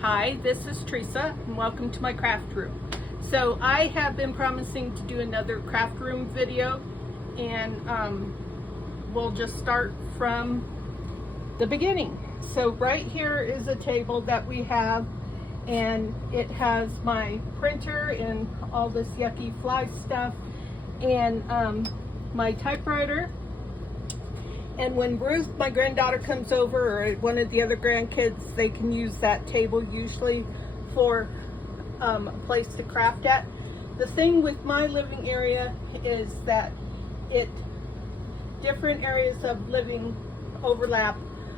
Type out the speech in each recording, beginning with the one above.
Hi, this is Teresa and welcome to my craft room. So I have been promising to do another craft room video, and we'll just start from the beginning. So right here is a table that we have, and it has my printer and all this yucky fly stuff, and my typewriter. And when Ruth, my granddaughter, comes over, or one of the other grandkids, they can use that table usually for a place to craft at. The thing with my living area is that different areas of living overlap,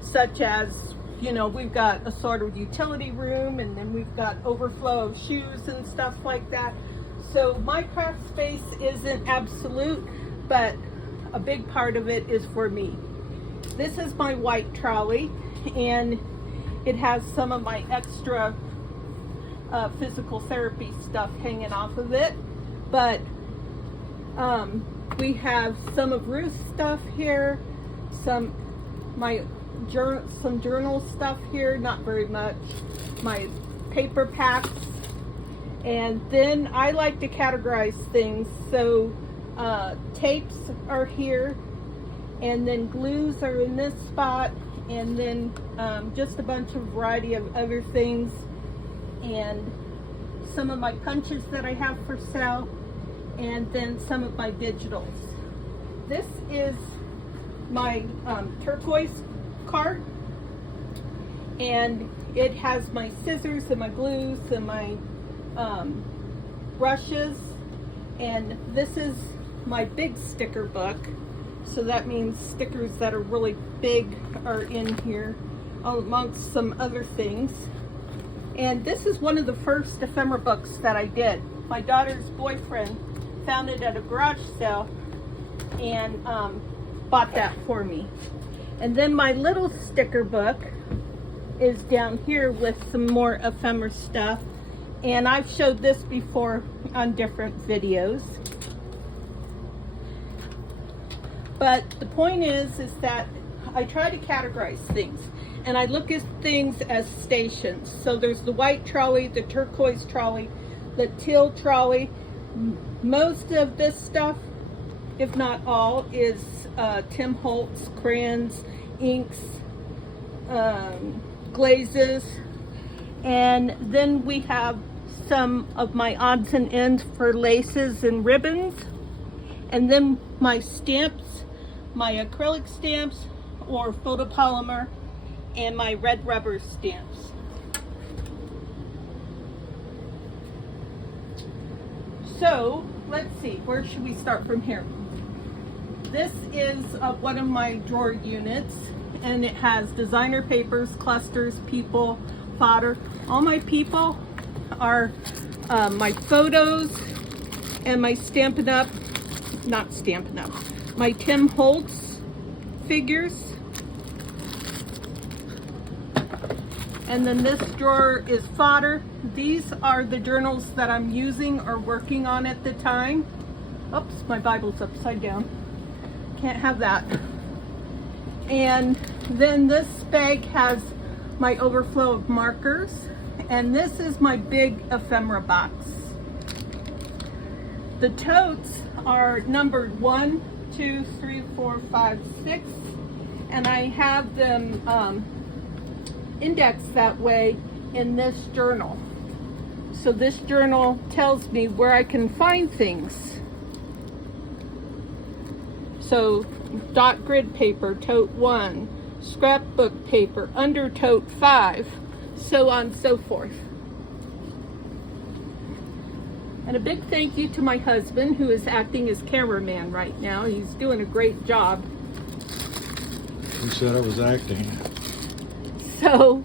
such as, you know, we've got a sort of utility room, and then we've got overflow of shoes and stuff like that. So my craft space isn't absolute, but a big part of it is for me. This is my white trolley, and it has some of my extra physical therapy stuff hanging off of it. But we have some of Ruth's stuff here, some journal stuff here, not very much, my paper packs, and then I like to categorize things. So tapes are here, and then glues are in this spot, and then just a bunch of variety of other things, and some of my punches that I have for sale, and then some of my digitals. This is my turquoise cart, and it has my scissors and my glues and my brushes, and this is my big sticker book. So that means stickers that are really big are in here, amongst some other things. And this is one of the first ephemera books that I did. My daughter's boyfriend found it at a garage sale and bought that for me. And then my little sticker book is down here with some more ephemera stuff. And I've showed this before on different videos. But the point is that I try to categorize things, and I look at things as stations. So there's the white trolley, the turquoise trolley, the teal trolley. Most of this stuff, if not all, is Tim Holtz crayons, inks, glazes, and then we have some of my odds and ends for laces and ribbons, and then my stamps, my acrylic stamps or photopolymer, and my red rubber stamps. So let's see, where should we start from here? This is one of my drawer units, and it has designer papers, clusters, people, fodder. All my people are my photos and my Stampin' Up, not Stampin' Up, my Tim Holtz figures. And then this drawer is fodder. These are the journals that I'm using or working on at the time. Oops, my Bible's upside down. Can't have that. And then this bag has my overflow of markers. And this is my big ephemera box. The totes are numbered 1, 2, 3, 4, 5, 6, and I have them indexed that way in this journal. So this journal tells me where I can find things. So dot grid paper, tote 1, scrapbook paper, under tote 5, so on and so forth. And a big thank you to my husband, who is acting as cameraman right now. He's doing a great job. You said I was acting. So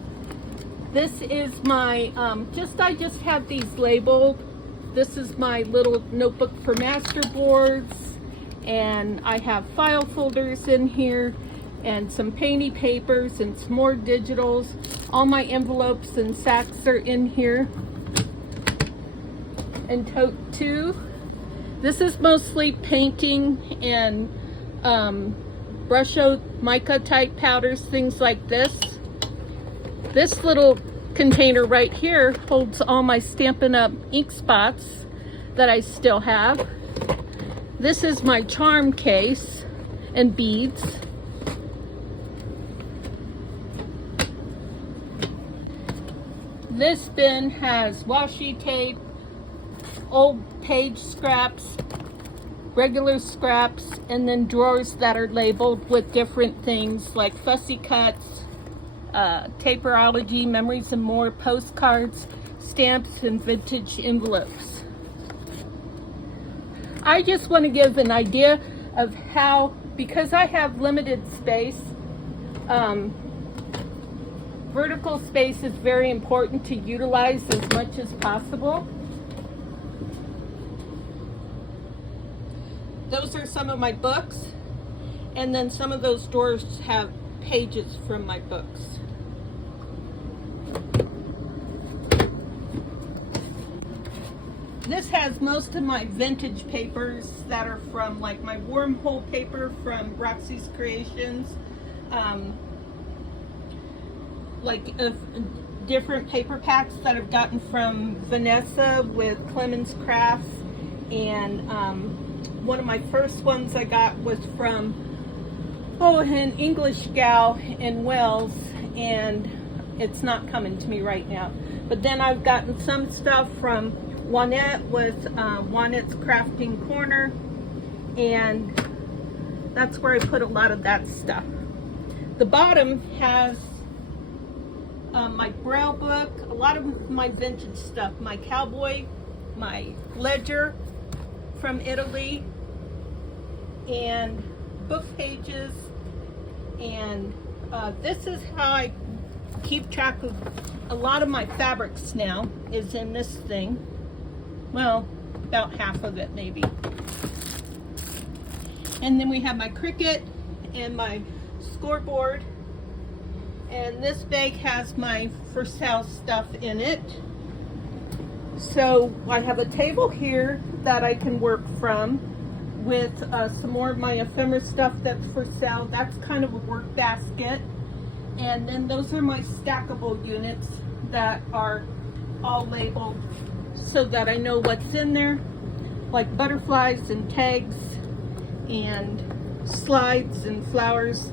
this is my, I just have these labeled. This is my little notebook for masterboards, and I have file folders in here, and some painty papers, and some more digitals. All my envelopes and sacks are in here. And tote 2. This is mostly painting and brush out mica type powders, things like this. This little container right here holds all my Stampin' Up! Ink spots that I still have. This is my charm case and beads. This bin has washi tape, old page scraps, regular scraps, and then drawers that are labeled with different things like fussy cuts, taperology, memories and more, postcards, stamps, and vintage envelopes. I just want to give an idea of how, because I have limited space, vertical space is very important to utilize as much as possible. Those are some of my books, and then some of those drawers have pages from my books. This has most of my vintage papers that are from, like my wormhole paper from Roxy's Creations, different paper packs that I've gotten from Vanessa with Clemens Crafts, and one of my first ones I got was from an English gal in Wales, and it's not coming to me right now. But then I've gotten some stuff from Juanette with Juanette's Crafting Corner, and that's where I put a lot of that stuff. The bottom has my Braille book, a lot of my vintage stuff, my cowboy, my ledger from Italy, and book pages, and this is how I keep track of a lot of my fabrics now, is in this thing. Well, about half of it maybe. And then we have my Cricut and my scoreboard, and this bag has my for sale stuff in it. So I have a table here that I can work from with some more of my ephemera stuff that's for sale. That's kind of a work basket. And then those are my stackable units that are all labeled so that I know what's in there, like butterflies and tags and slides and flowers,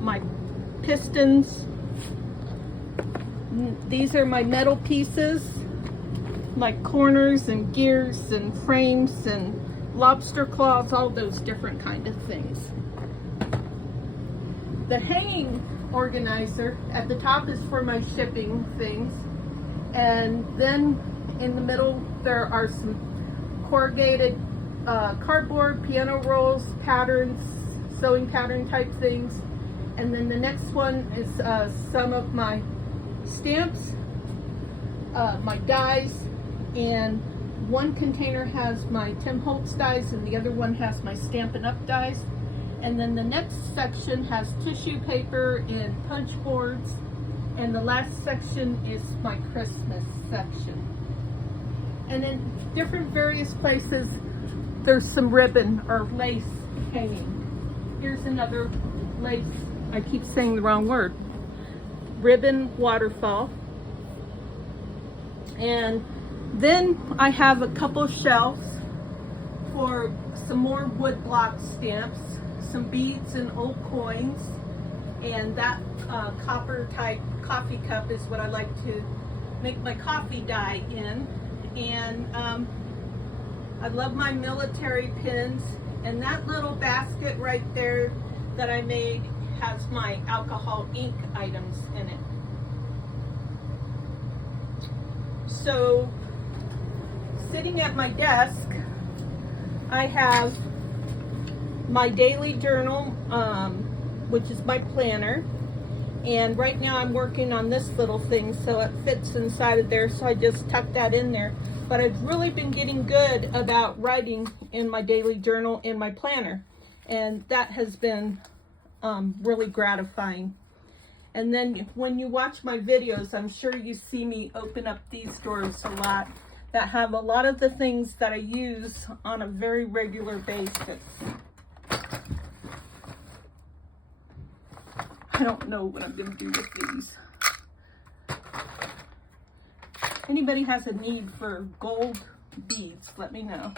my pistons. These are my metal pieces, like corners and gears and frames and lobster claws, all those different kind of things. The hanging organizer at the top is for my shipping things, and then in the middle there are some corrugated cardboard, piano rolls, patterns, sewing pattern type things, and then the next one is some of my stamps, my dies, and one container has my Tim Holtz dies and the other one has my Stampin' Up! Dies. And then the next section has tissue paper and punch boards, and the last section is my Christmas section. And in different various places there's some ribbon or lace hanging. Here's another lace, I keep saying the wrong word, ribbon waterfall. And then I have a couple shelves for some more wood block stamps, some beads and old coins, and that copper type coffee cup is what I like to make my coffee dye in. And I love my military pins, and that little basket right there that I made has my alcohol ink items in it. So sitting at my desk, I have my daily journal, which is my planner, and right now I'm working on this little thing so it fits inside of there, so I just tuck that in there. But I've really been getting good about writing in my daily journal in my planner, and that has been really gratifying. And then when you watch my videos, I'm sure you see me open up these drawers a lot that have a lot of the things that I use on a very regular basis. I don't know what I'm going to do with these. anybody has a need for gold beads, let me know.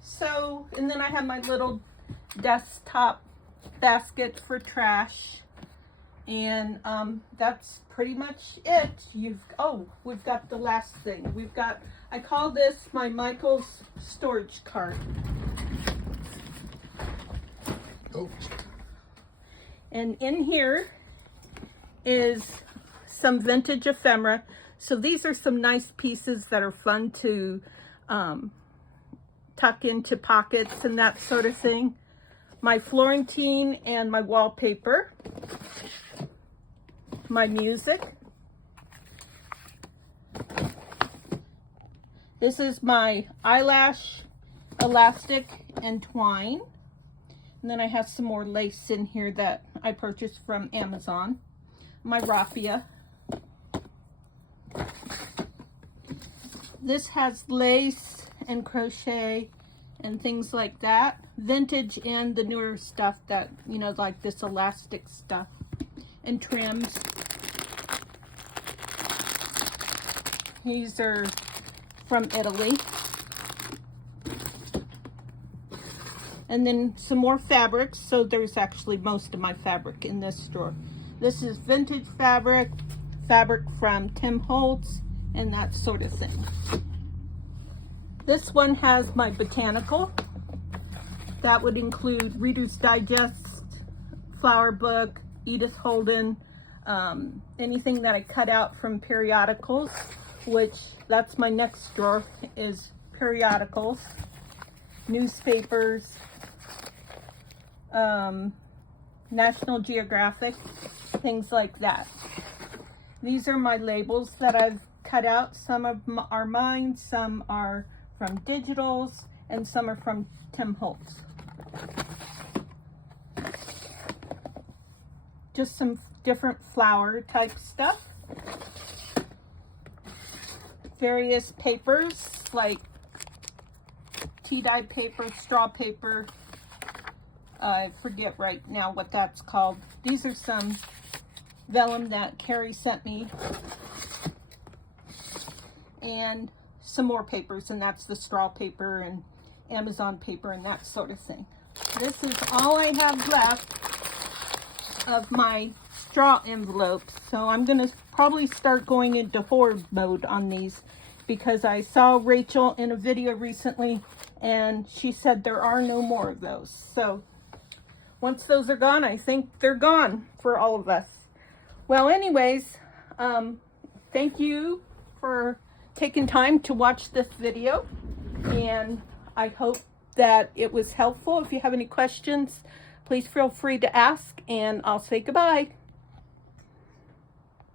So, and then I have my little desktop basket for trash. And that's pretty much it. We've got the last thing. We've got, I call this my Michael's storage cart. Oh. And in here is some vintage ephemera. So these are some nice pieces that are fun to tuck into pockets and that sort of thing. My Florentine and my wallpaper. My music. This is my eyelash elastic and twine. And then I have some more lace in here that I purchased from Amazon. My raffia. This has lace and crochet and things like that. Vintage and the newer stuff that, you know, like this elastic stuff. And trims. These are from Italy. And then some more fabrics. So there's actually most of my fabric in this drawer. This is vintage fabric, fabric from Tim Holtz, and that sort of thing. This one has my botanical. That would include Reader's Digest, Flower Book, Edith Holden, anything that I cut out from periodicals, which that's my next drawer, is periodicals, newspapers, National Geographic, things like that. These are my labels that I've cut out. Some of them are mine, some are from digitals, and some are from Tim Holtz. Just some different flower type stuff. Various papers like tea dye paper, straw paper. I forget right now what that's called. These are some vellum that Carrie sent me. And some more papers, and that's the straw paper and Amazon paper and that sort of thing. This is all I have left of my straw envelopes, so I'm gonna probably start going into hoard mode on these, because I saw Rachel in a video recently and she said there are no more of those. So once those are gone, I think they're gone for all of us. Well, anyways, thank you for taking time to watch this video, and I hope that it was helpful. If you have any questions, please feel free to ask, and I'll say goodbye.